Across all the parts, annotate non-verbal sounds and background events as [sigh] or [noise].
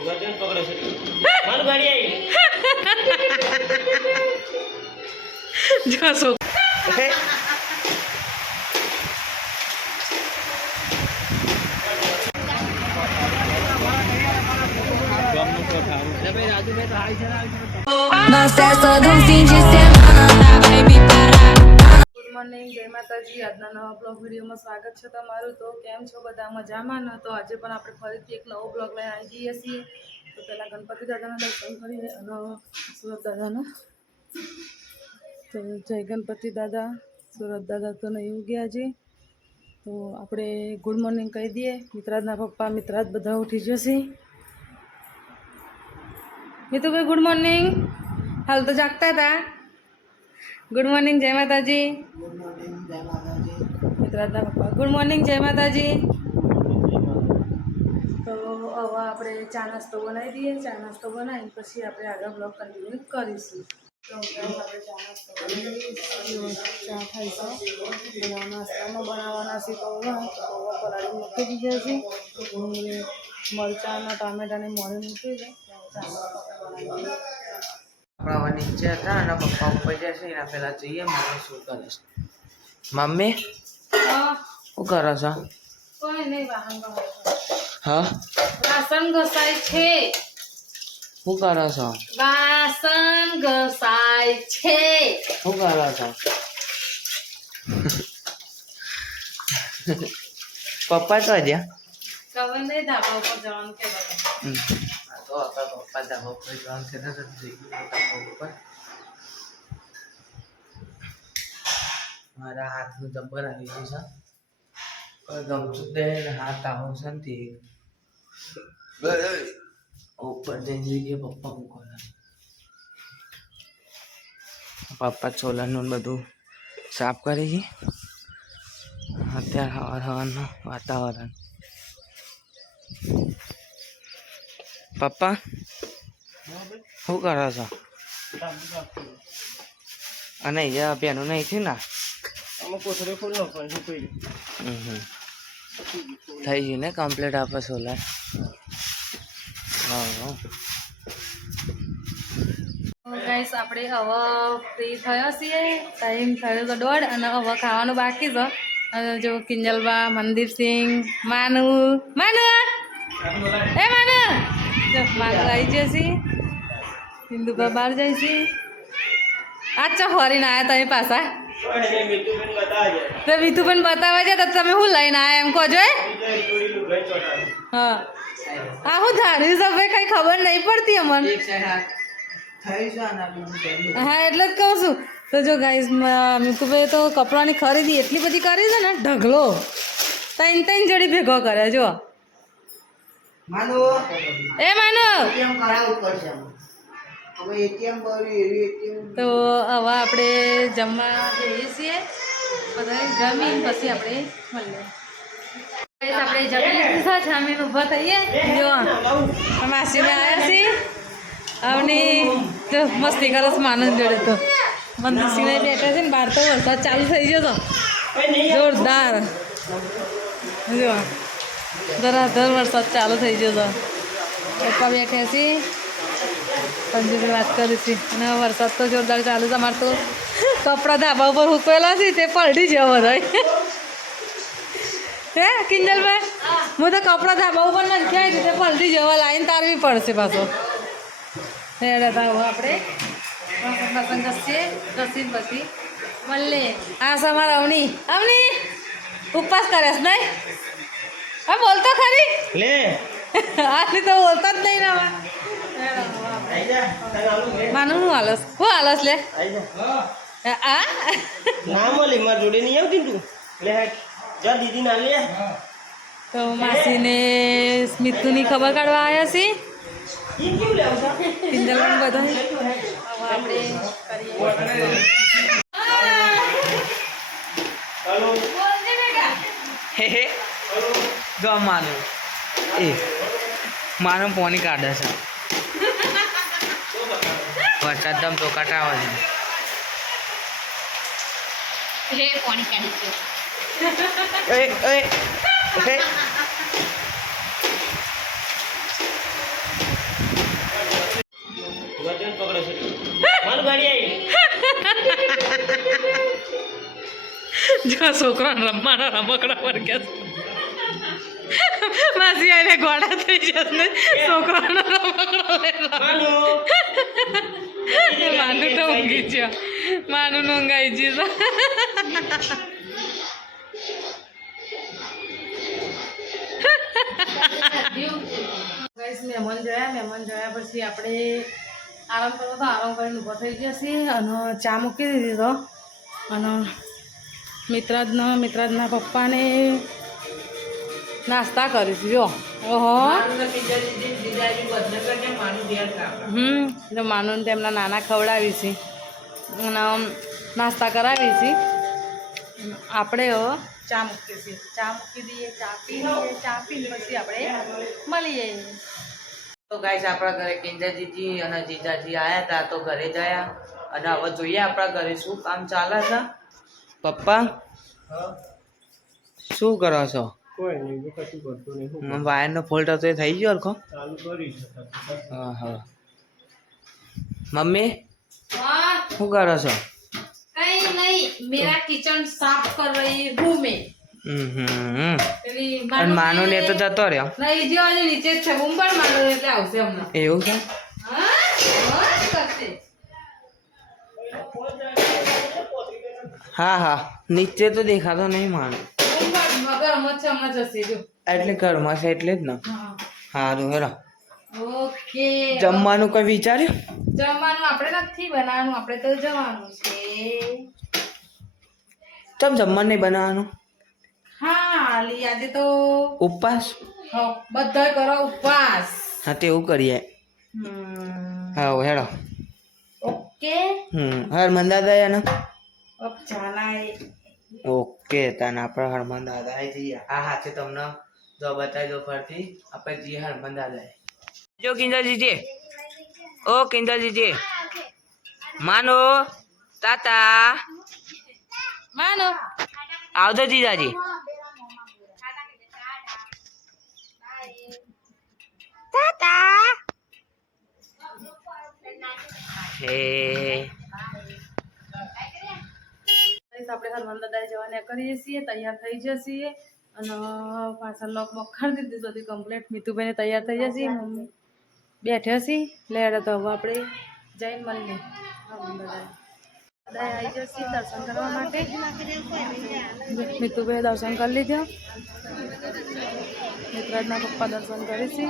ગજન પકડે છે મારું ગાડી આવી જો શું Não cessa de um fim de semana Vai me parar good morning, જય માતાજી. આજના નવા બ્લોગ વિડીયોમાં સ્વાગત છે તમારું. તો કેમ છો બધા? મજામાં? ન તો આજે પણ આપણે ફરીથી એક નવો બ્લોગ લઈને આવી જઈએ છીએ. તો પહેલાં ગણપતિ દાદાના દર્શન કરીએ અને સુરત દાદાના. તો જય ગણપતિ દાદા. સુરત દાદા તો નહીં ઉગ્યા છે તો આપણે ગુડ મોર્નિંગ કહી દઈએ. મિત્રાજના પપ્પા, મિત્રાજ બધા ઉઠી જશે. Mitubhai, good morning. હાલ તો જાગતા હતા. ગુડ મોર્નિંગ જય માતાજી ગુડ મોર્નિંગ જય માતાજી તો હવે આપણે ચા નાસ્તો બનાવી દઈએ, ચા નાસ્તો બનાવીને પછી આપણે આગળ બ્લોગ કન્ટિન્યુ કરીશું. તો આપણે ચા નાસ્તો ચા છે અને નાસ્તામાં બનાવવાના છે પૌવા પૌવા પલાળી મૂકી દીધા છે. ડુંગળી મરચાં અને ટામેટાને મોરી મૂકી ચા નાસ્તો બનાવી દઈએ આપણા નીચે હતા અને પપ્પા ઉપર જશે એના પહેલા જઈએ મમ્મી? શું કરે છે? મમ્મી શું કરો છો. હા? વાસણ ઘસાય છે. શું કરો છો? વાસણ ઘસાય છે. શું કરો છો? પપ્પા તો જ્યાં. ખબર નહીં ધાબા ઉપર જવાનું કે તો આપણા પપ્પા ધાબા ઉપર જવાનું છે તો જઈ ધાબા ઉપર. મારા હાથનું જબ્બર આવી ગયું છે. કોઈ ગમતું ને હાથ આવો છે ને તે. ઉપર જઈને જોઈએ પપ્પા શું પપ્પા છોલાનું બધું સાફ કરી છે. અત્યારે હવાર હવારનું વાતાવરણ. પપ્પા શું કરો છો? અને અહીંયા પેનું નહીં થયું ને. થઈ ગયું? ને કમ્પ્લીટ આપે સોલાર હા ગાઈસ આપણે હવે ફ્રી થયો છીએ. ટાઈમ થયો તો દોઢ અને હવે ખાવાનું બાકી છે. અને જો કિંજલબા મનદીપસિંહ માનુ માનુ એ માનુ માનુ આવી જશે. બહાર જાય છે. આચ્છા ફરીને આવ્યા તમે પાછા. તો મીઠું પણ બતાવે છે તો તમે શું લઈને આવ્યા એમ કહો છો હા? આ હું છે ભાઈ કઈ ખબર નહીં પડતી અમને. હા એટલે જ કહું છું. તો જો ગાઈસ મીઠુભાઈ તો કપડાની ખરીદી એટલી બધી કરી છે ને ઢગલો. ત્રણ ત્રણ જોડી ભેગો કરે જો માનો. એ માનો. એટીએમ કરાવવું પડશે હવે એટીએમ કર્યું એવી એટીએમ. તો હવે આપણે જમવા જઈએ છીએ. બધા જમીન પછી આપણે મળીએ. આપણે જમી લીધું છે જમીન ઊભા થઈએ. જો માસીને આવ્યા છીએ. આવની જો મસ્તી કરો છો માનંદ જોડે તો. મંદિરસિંહ બેઠા છે ને બહાર તો વરસાદ ચાલુ થઈ ગયો તો. જોરદાર. જો. ધરાધર વરસાદ ચાલુ થઈ ગયો તો. પપ્પા બેઠા છે. સંજુભાઈ વાત કરી છે અને વરસાદ તો જોરદાર ચાલુ છે. અમારે તો કપડાં ધાબા ઉપર ઉકવેલા છે. તે પલટી જવા બધા. હે, કિંજલભાઈ? હું તો કપડાં ધાબા ઉપર નથી હતી તે પલટી જવા લાઈન તારવી પડશે પાછો. હેડે તાવ આપણે. રસીદ પછી. મળે આ સમાર અવની. અવની, ઉપવાસ કરે નહીં? હા બોલતો ખરી? લે. આટલી તો બોલતા જ નહીં ને માનું હું આલસ હું આલસ લે આ ના મળે મારા જોડે નહીં આવતી તું? લે જા દીદી ના લે. તો માસીને સ્મિતુની ખબર કાઢવા આવ્યા છે. ઈ કેવું લેવું છે કિંજલબેન બધા. આપણે કરીએ. હે હે. જો માનું એ. માનું પોની કાઢે છે. વરસાદ દમ તો કટાવે છે. જો છોકરો રમવાનો રમકડા પર કે માસી આઈને ગોળા થઈ જશે. છોકરાનો રમકડો લેલો માનું માનું તો ઊંઘી ગયો. માનું નું ઊંઘાઈ ગયું મહેમાન જોયા મહેમાન જોયા પછી આપણે આરામ કરવો તો આરામ કરીને ઊભો થઈ ગયા છીએ અને ચા મૂકી દીધી તો. અને મિત્રાજના મિત્રાજના પપ્પાને નાસ્તા કરીશું જો. ઓહો. હમ તો માનું તેમના નાના ખવડાવી છે. અને નાસ્તા કરાવી છે. આપણે ચા મૂકીએ છીએ. ચા મૂકી દઈએ ચા પી લઈએ ચા પીને પછી આપણે મળીએ તો ગાઈસ આપણા ઘરે કેન્દ્રજીજી અને જીજાજી આવ્યા હતા તો ઘરે જયા અને હવે જોઈએ આપણા ઘરે શું કામ ચાલે છે. પપ્પા શું કરો છો? કોઈ નહીં હું કશું કરતો નહીં. વાયરનો ફોલ્ટ હતો એ થઈ ગયો હરખો? ચાલુ કરી હા હા. મમ્મી શું કરો છો? કઈ નહીં મેરા કિચન સાફ કર રહી હું મે. હમ હમ પેલી અને માનો ને તો જતો રહ્યો. નહીં જો નીચે જ છે હું પણ માનો એટલે આવશે હમણાં. એવું છે? હા હા હા. નીચે તો દેખાતો નહીં માનો હમણાં જશે જો. એટલે ઘરમાં છે એટલે જ ને. સારું હેરો ઓકે. જમવાનું કઈ વિચાર્યું? જમવાનું આપણે નથી બનાવવાનું આપણે તો જવાનું છે. ચમ જમવાનું નહીં બનાવવાનું? હા લી આજે તો ઉપવાસ? હો, બધાય કરો ઉપવાસ. હા તે એવું કરીએ. હા હેડો ઓકે. હમ હર મંદા દયા ને? જાના હે ઓકે તને આપણે હરમન દાદા જઈએ હા હા છે તમને જો બતાવી દો ફરતી આપણે જઈએ હરમન દાદા જો કિંજલજીજી ઓ કિંજલજીજી માનો તાતા. માનો. આવજો જીજાજી. હે. ગાઈસ, આપણે હનુમાન દાદા જવાને કરીએ છીએ તૈયાર થઈ જશે અને પાછા લોક બોક કરી દીધી બધી કમ્પ્લીટ મીતુભાઈને તૈયાર થઈ જશે. મમ્મી બેઠ્યા છીએ લેડે તો હવે આપણે જઈને મળીએ. હનુમાન દાદા દાદા આવી જશે દર્શન કરવા માટે. મીતુભાઈ દર્શન કરી લીધા. મિત્રાજના પપ્પા દર્શન કરે છે.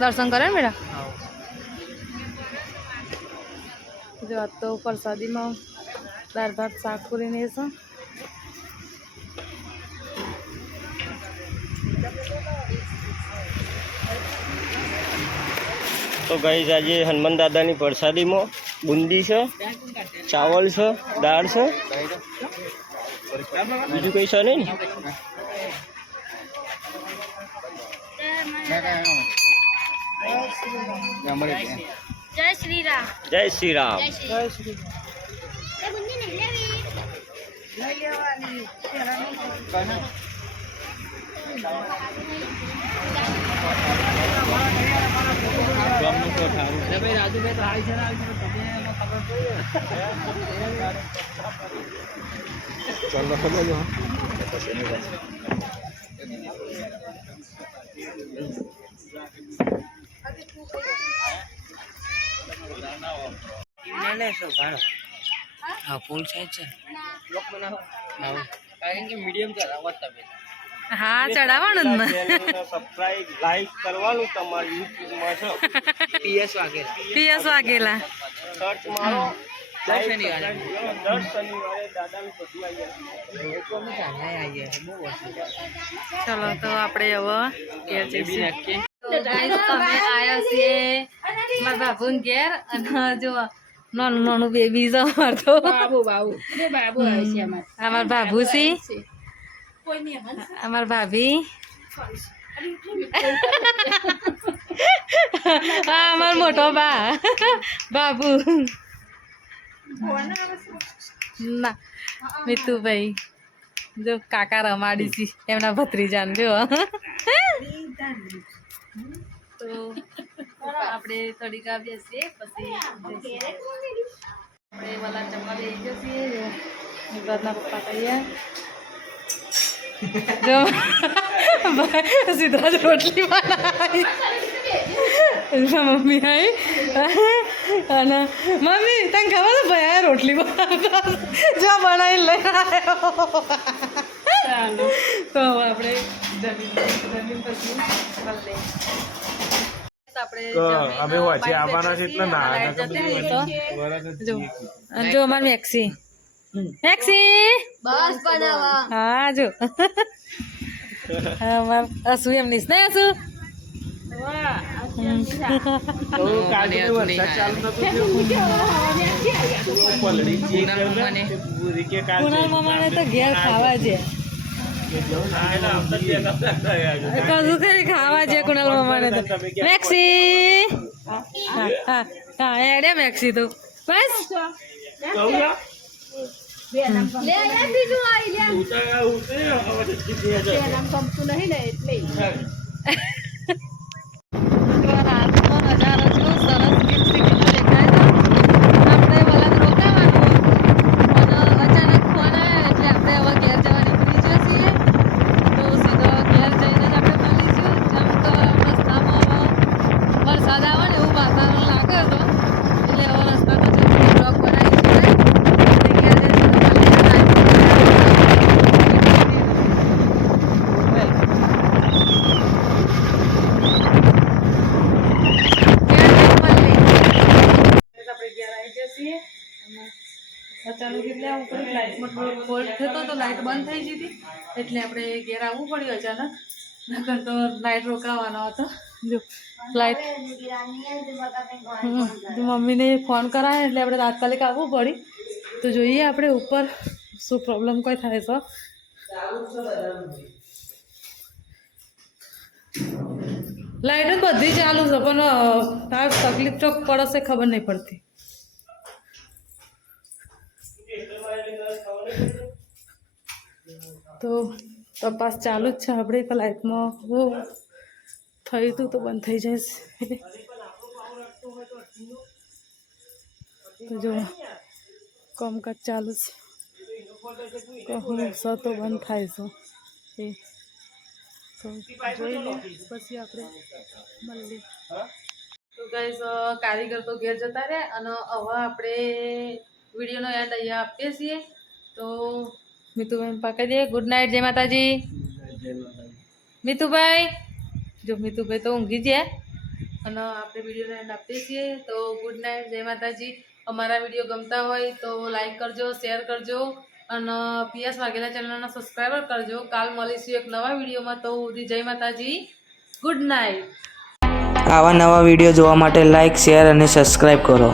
દર્શન કરે ને બેટા જો આ તો પ્રસાદીમાં દાળ ભાત શાક પૂરી ને છે તો ગઈ આજે હનુમાન દાદાની પ્રસાદીમાં બુંદી છે ચાવલ છે દાળ છે બીજું કઈ છે નહીં? ને જય શ્રી રામ જય શ્રી રામ ચાલો ખબર ભાડો હા ફૂલ સાઈઝ છે કારણ કે મીડિયમ કરાવવા તમે. હા ચડાવવાનું જ ને. સબસ્ક્રાઇબ લાઈક કરવાનું તમારી યુટ્યુબમાં છે. પીએસ વાગેલા સર્ચ મારો. દર શનિવારે. શનિવારે. દાદાનું બધું આવી જાય. ચલો તો આપણે હવે ઘેર જઈશું. અમે છીએ મારા બાબુન ઘેર અને જો નાનું નાનું બેબી છે અમાર તો. બાબુ બાબુ. બાબુ અમાર. બાબુ છે. અમાર ભાભી. [laughs] અમાર મોટો બા. બાબુ. ના, મિતુભાઈ, જો કાકા રમાડી છે, એમના ભત્રીજાન, જો. તો આપણે થોડીક બેસીએ, પછી આપણે વાલા જમવા બેસી જઈએ જો. નિભાતના પપ્પા તૈયાર. જો. [laughs] સિદ્ધરાજ રોટલી બનાવી. મમ્મી આવી અને મમ્મી તને ખબર છે ભાઈ આ રોટલી બનાવતા જો બનાવી લઈ આવ્યો. તો હવે આપણે જમીન જમીન જો. અને મેક્સી. મેક્સી! બસ બનાવવા. હા જો. અમાર અસુ એમ નીસ નહીં અસુ મામાને તો ઘેર ખાવા છે કશું ખરી ખાવા છે કુણાલ મામાને તો મેક્સી હા એડે મેક્સી તો બસ રાતનો નજારો જો સરસ ગીચી ગીચી દેખાય છે આપણે વલણ રોકાવાનું અને અચાનક ફોન આવ્યો એટલે આપણે હવે ઘેર જવા નીકળી ગયા છીએ તો સીધો ઘેર જઈને જ આપણે મળીશું જેમ કે રસ્તામાં હવે વરસાદ આવે ને એવું વાતાવરણ લાગે તો એટલે હવે રસ્તામાં જઈને ડ્રોપ બનાવીશું ને અને ઘેર જઈને આપણે ઘેર આવી જઈએ અને અચાનક એટલે આવું પડ્યું લાઇટમાં ફોલ્ટ થતો તો લાઇટ બંધ થઈ જતી એટલે આપણે ઘેર આવવું પડ્યું અચાનક. નકર તો લાઇટ રોકાવાનો હતો. જો લાઇટ તો મમ્મીને ફોન કરાય એટલે આપણે તાત્કાલિક આવવું પડી તો જોઈએ આપણે ઉપર શું પ્રોબ્લેમ કોઈ થાય છે લાઇટ જ બધી ચાલુ છે, પણ તકલીફ તો પડશે ખબર નહીં પડતી. તો તપાસ ચાલુ જ છે આપણે એક લાઈફમાં. હું, થયું હતું તો બંધ થઈ જશે તો જો, કામકાજ ચાલુ છે. કહું સ તો બંધ થાય છે. એ, તો જોઈ લે પછી આપણે મળીએ. તો ગાઈસ કારીગર તો ઘેર જતા રહે અને હવે આપણે વિડીયોનો એન્ડ અહીંયા આપીએ છીએ. તો મિતુભાઈ પાકી દે. ગુડ નાઇટ જય માતાજી. મિતુભાઈ. જો મિતુભાઈ તો ઊંઘી ગયા. અને આપણે વિડીયોને એન્ડ આપીએ છીએ. તો ગુડ નાઇટ જય માતાજી. અમારા વીડિયો ગમતા હોય તો લાઈક કરજો શેર કરજો. અને પીએસ વાઘેલા ચેનલને સબસ્ક્રાઈબર કરજો. કાલ મળીશું એક નવા વિડીયોમાં તો જય માતાજી. ગુડ નાઇટ આવા નવા વીડિયો જોવા માટે લાઇક શેર અને સબસ્ક્રાઈબ કરો.